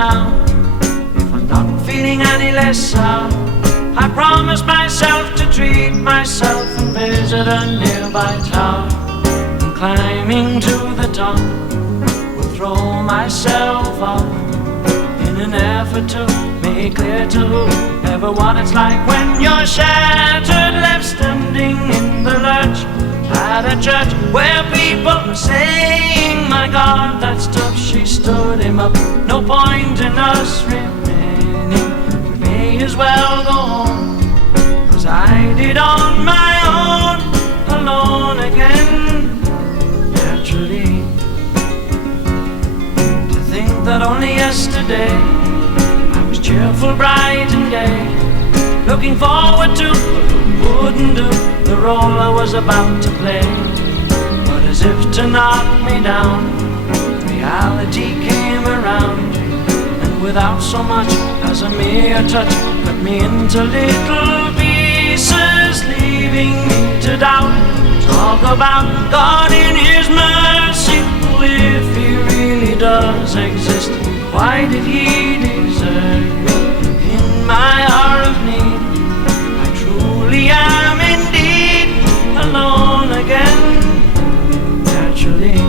now. If I'm not feeling any less sad, I promise myself to treat myself and visit a nearby tower. And climbing to the top, will throw myself up in an effort to make clear to whoever what it's like when you're shattered, left standing in the lurch at a church where people were saying, my God, that's tough. She stood him up. No point in us remaining. We may as well go home, 'cause I did on my own, alone again. Naturally, to think that only yesterday I was cheerful, bright and gay, looking forward to what wouldn't do the role I was about to play. But as if to knock me down, reality came around, and without so much as a mere touch, cut me into little pieces, leaving me to doubt. Talk about God in His mercy. If He really does exist, why did He desert me in my hour of need? I truly am indeed alone again. Naturally,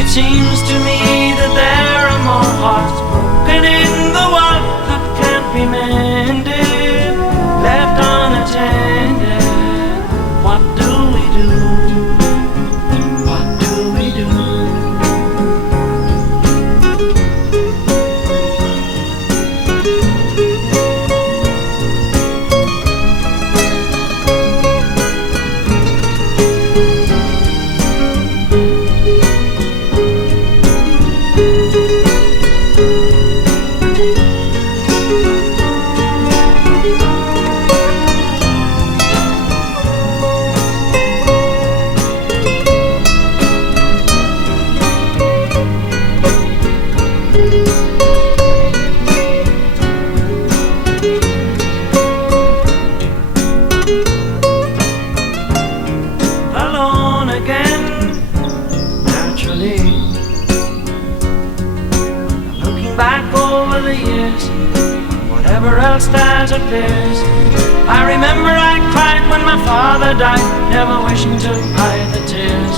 it seems to me that there are more hearts broken in the world that can't be mended, left unattended. What do we do? What do we do? Alone again, naturally. Looking back over the years, whatever else that appears, I remember I cried when my father died, never wishing to hide the tears.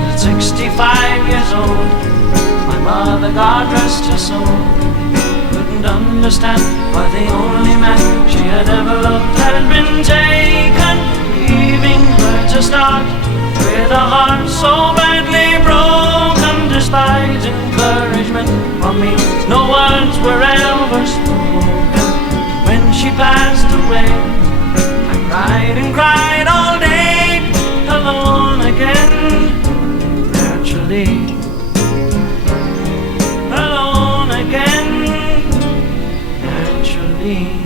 And at 65 years old, my mother, God rest her soul, couldn't understand why the only man she had ever loved had been taken, leaving her to start with a heart so badly broken. Despite encouragement from me, no words were ever spoken. When she passed away, I cried and cried all day, alone again. Naturally, alone again. Naturally.